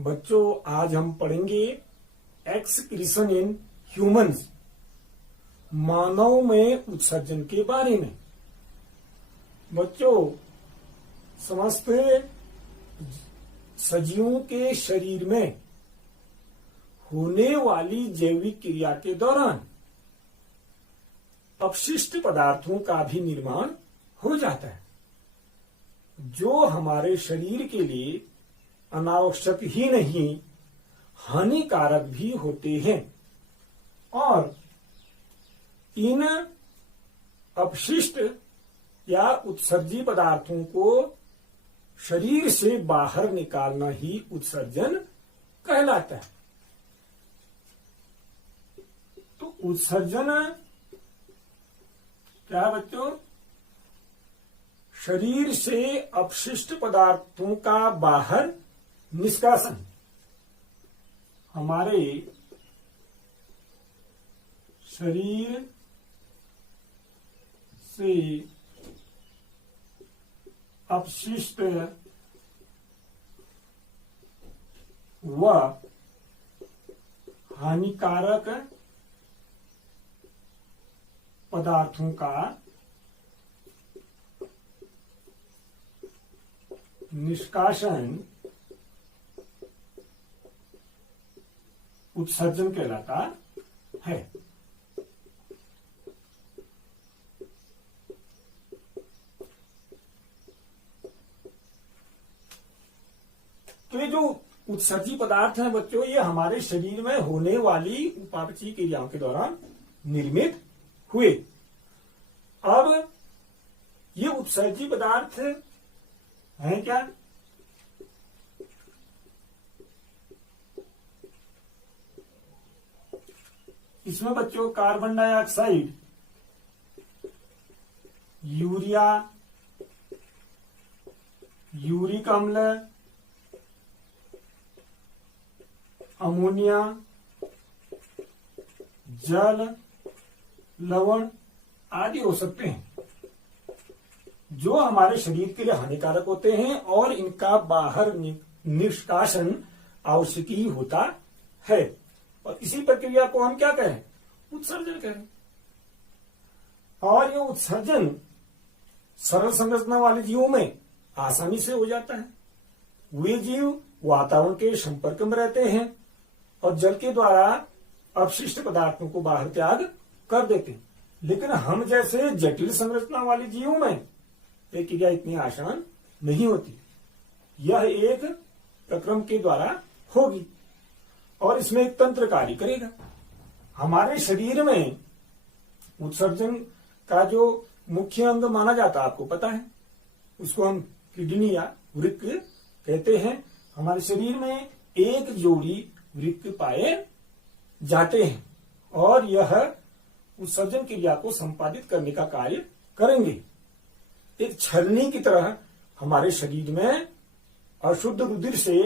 बच्चों, आज हम पढ़ेंगे एक्सक्रीशन इन ह्यूमंस, मानव में उत्सर्जन के बारे में। बच्चों, समस्त सजीवों के शरीर में होने वाली जैविक क्रिया के दौरान अपशिष्ट पदार्थों का भी निर्माण हो जाता है, जो हमारे शरीर के लिए अनावश्यक ही नहीं हानिकारक भी होते हैं। और इन अपशिष्ट या उत्सर्जी पदार्थों को शरीर से बाहर निकालना ही उत्सर्जन कहलाता है। तो उत्सर्जन क्या है बच्चों? शरीर से अपशिष्ट पदार्थों का बाहर निष्कासन। हमारे शरीर से अपशिष्ट व हानिकारक पदार्थों का निष्कासन उत्सर्जन कहलाता है। तो ये जो उत्सर्जी पदार्थ हैं बच्चों, ये हमारे शरीर में होने वाली उपापचयी क्रियाओं के दौरान निर्मित हुए। अब ये उत्सर्जी पदार्थ हैं क्या? इसमें बच्चों कार्बन डाइऑक्साइड, यूरिया, यूरिक अम्ल, अमोनिया, जल, लवण आदि हो सकते हैं, जो हमारे शरीर के लिए हानिकारक होते हैं और इनका बाहर निष्कासन आवश्यक ही होता है। और इसी प्रक्रिया को हम क्या कहें? उत्सर्जन कहें। और ये उत्सर्जन सरल संरचना वाले जीवों में आसानी से हो जाता है। वे जीव वातावरण के संपर्क में रहते हैं और जल के द्वारा अपशिष्ट पदार्थों को बाहर त्याग कर देते हैं। लेकिन हम जैसे जटिल संरचना वाले जीवों में ये क्रिया इतनी आसान नहीं होती। यह एक प्रक्रम के द्वारा होगी और इसमें एक तंत्र कार्य करेगा। हमारे शरीर में उत्सर्जन का जो मुख्य अंग माना जाता है, आपको पता है, उसको हम किडनी या वृक्क कहते हैं। हमारे शरीर में एक जोड़ी वृक्क पाए जाते हैं और यह उत्सर्जन क्रिया को संपादित करने का कार्य करेंगे। एक छलनी की तरह हमारे शरीर में अशुद्ध रुधिर से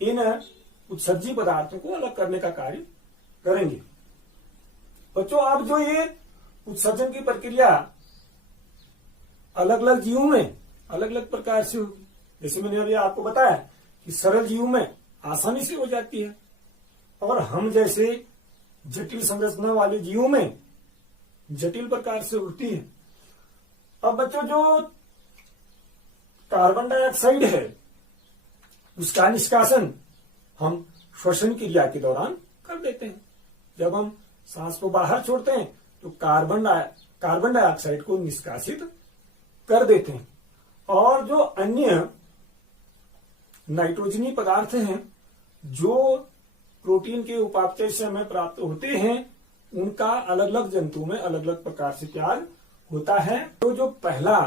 इन उत्सर्जी पदार्थों को अलग करने का कार्य करेंगे। बच्चों, अब जो ये उत्सर्जन की प्रक्रिया अलग अलग जीवों में अलग अलग प्रकार से होगी। जैसे मैंने अभी आपको बताया कि सरल जीवों में आसानी से हो जाती है और हम जैसे जटिल संरचना वाले जीवों में जटिल प्रकार से होती है। अब बच्चों, जो कार्बन डाइऑक्साइड है उसका निष्कासन हम श्वसन क्रिया के दौरान कर देते हैं। जब हम सांस को बाहर छोड़ते हैं तो कार्बन डाइऑक्साइड को निष्कासित कर देते हैं। और जो अन्य नाइट्रोजनी पदार्थ हैं जो प्रोटीन के उपापचय से हमें प्राप्त होते हैं, उनका अलग अलग जंतुओं में अलग अलग प्रकार से त्याग होता है। तो जो पहला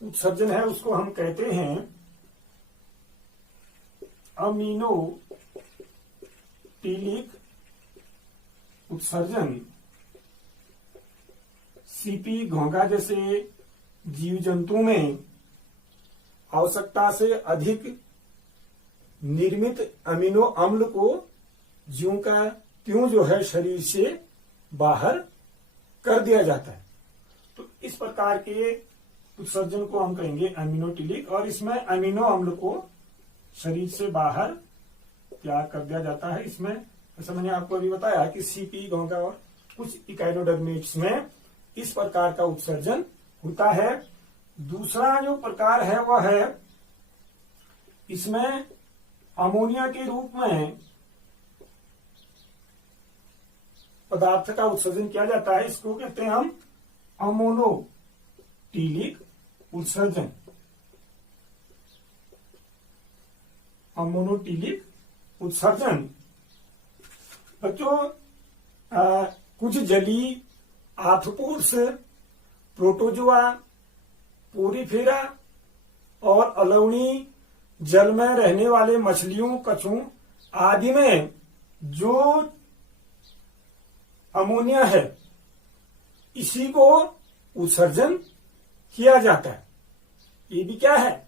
उत्सर्जन है उसको हम कहते हैं अमीनो टिलिक उत्सर्जन। सीपी, घोंघा जैसे जीव जंतु में आवश्यकता से अधिक निर्मित अमीनो अम्ल को ज्यों का त्यों जो है शरीर से बाहर कर दिया जाता है। तो इस प्रकार के उत्सर्जन को हम कहेंगे अमीनोटिलिक, और इसमें अमीनो अम्ल को शरीर से बाहर त्याग कर दिया जाता है। इसमें जैसे मैंने आपको अभी बताया कि सीपी गांव का और कुछ इकाइनोडर्मेट्स में इस प्रकार का उत्सर्जन होता है। दूसरा जो प्रकार है वह है इसमें अमोनिया के रूप में पदार्थ का उत्सर्जन किया जाता है। इसको कहते हैं हम अमोनोटीलिक उत्सर्जन। अमोनोटीलिक उत्सर्जन बच्चों कुछ जलीय आर्थ्रोपोड्स, प्रोटोजोआ, पोरीफेरा और अलवणी जल में रहने वाले मछलियों, कछुओं आदि में जो अमोनिया है इसी को उत्सर्जन किया जाता है। ये भी क्या है?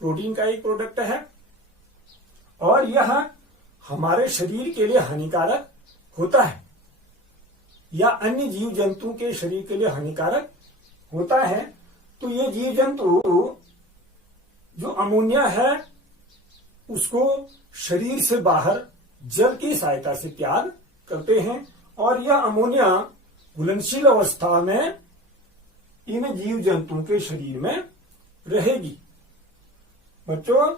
प्रोटीन का एक प्रोडक्ट है और यह हमारे शरीर के लिए हानिकारक होता है या अन्य जीव जंतु के शरीर के लिए हानिकारक होता है। तो ये जीव जंतु जो अमोनिया है उसको शरीर से बाहर जल की सहायता से त्याग करते हैं और यह अमोनिया घुलनशील अवस्था में इन जीव जंतुओं के शरीर में रहेगी। बच्चों,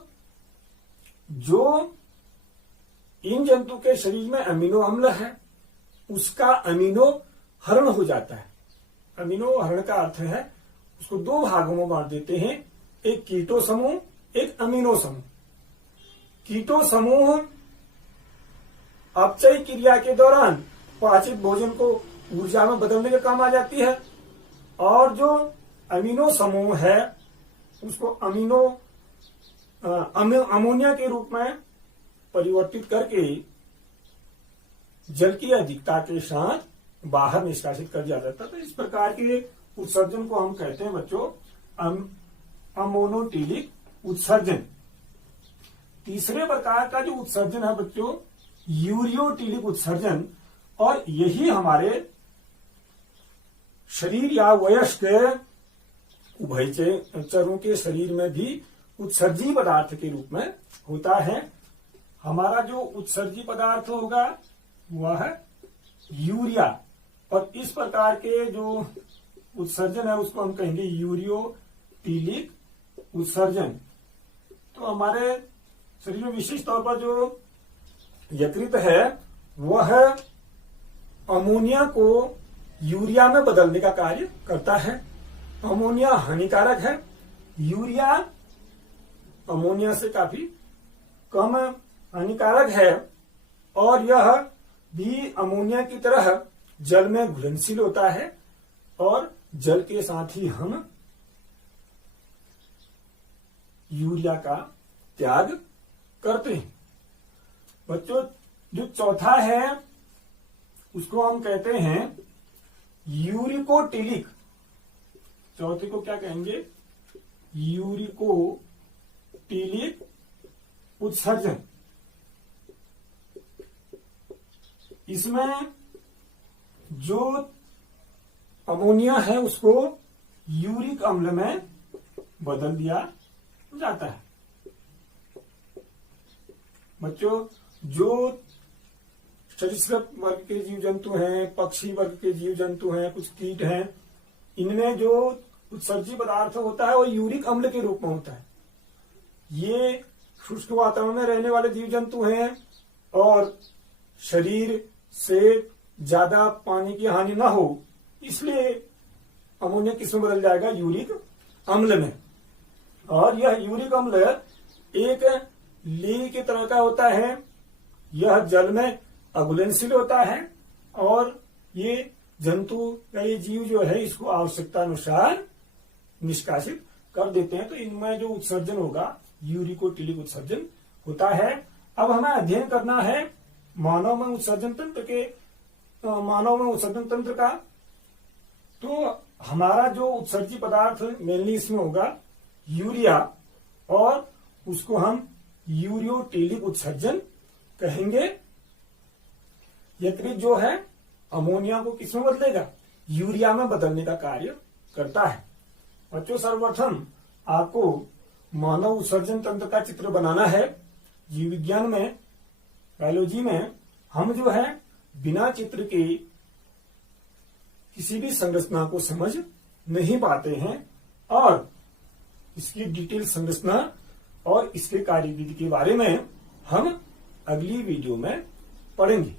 जो इन जंतु के शरीर में अमीनो अम्ल है उसका अमीनो हरण हो जाता है। अमीनो हरण का अर्थ है उसको दो भागों में बांट देते हैं, एक कीटो समूह, एक अमीनो समूह। कीटो समूह अपचय क्रिया के दौरान पाचित भोजन को ऊर्जा में बदलने के काम आ जाती है और जो अमीनो समूह है उसको अमोनिया के रूप में परिवर्तित करके जल की अधिकता के साथ बाहर निष्कासित कर दिया जाता है। तो इस प्रकार के उत्सर्जन को हम कहते हैं बच्चों अमोनोटीलिक उत्सर्जन। तीसरे प्रकार का जो उत्सर्जन है बच्चों यूरियोटीलिक उत्सर्जन, और यही हमारे शरीर या वयस्क उभयचरों के शरीर में भी उत्सर्जी पदार्थ के रूप में होता है। हमारा जो उत्सर्जी पदार्थ होगा वह है यूरिया और इस प्रकार के जो उत्सर्जन है उसको हम कहेंगे यूरियोटीलिक उत्सर्जन। तो हमारे शरीर में विशेष तौर पर जो यकृत है वह अमोनिया को यूरिया में बदलने का कार्य करता है। अमोनिया हानिकारक है, यूरिया अमोनिया से काफी कम हानिकारक है और यह भी अमोनिया की तरह जल में घुलनशील होता है और जल के साथ ही हम यूरिया का त्याग करते हैं। बच्चों, जो चौथा है उसको हम कहते हैं यूरिकोटीलिक। चौथे को क्या कहेंगे? यूरिकोटीलिक उत्सर्जन। इसमें जो अमोनिया है उसको यूरिक अम्ल में बदल दिया जाता है। बच्चों, जो सरीसृप वर्ग के जीव जंतु हैं, पक्षी वर्ग के जीव जंतु हैं, कुछ कीट हैं, इनमें जो उत्सर्जी पदार्थ होता है वो यूरिक अम्ल के रूप में होता है। ये शुष्क वातावरण में रहने वाले जीव जंतु हैं और शरीर से ज्यादा पानी की हानि ना हो इसलिए अमोनिया किसमें बदल जाएगा? यूरिक अम्ल में। और यह यूरिक अम्ल एक लील की तरह का होता है, यह जल में अघुलनशील होता है और ये जंतु या ये जीव जो है इसको आवश्यकता अनुसार निष्कासित कर देते हैं। तो इनमें जो उत्सर्जन होगा यूरिकोटीलिक उत्सर्जन होता है। अब हमें अध्ययन करना है मानव में उत्सर्जन तंत्र का। तो हमारा जो उत्सर्जी पदार्थ मेनली इसमें होगा यूरिया और उसको हम यूरियोटीलिक उत्सर्जन कहेंगे। यकृत जो है अमोनिया को किसमें बदलेगा? यूरिया में बदलने का कार्य करता है। बच्चों, सर्वप्रथम आपको मानव उत्सर्जन तंत्र का चित्र बनाना है। जीव विज्ञान में, बायोलॉजी में हम जो है बिना चित्र के किसी भी संरचना को समझ नहीं पाते हैं और इसकी डिटेल संरचना और इसके कार्यविधि के बारे में हम अगली वीडियो में पढ़ेंगे।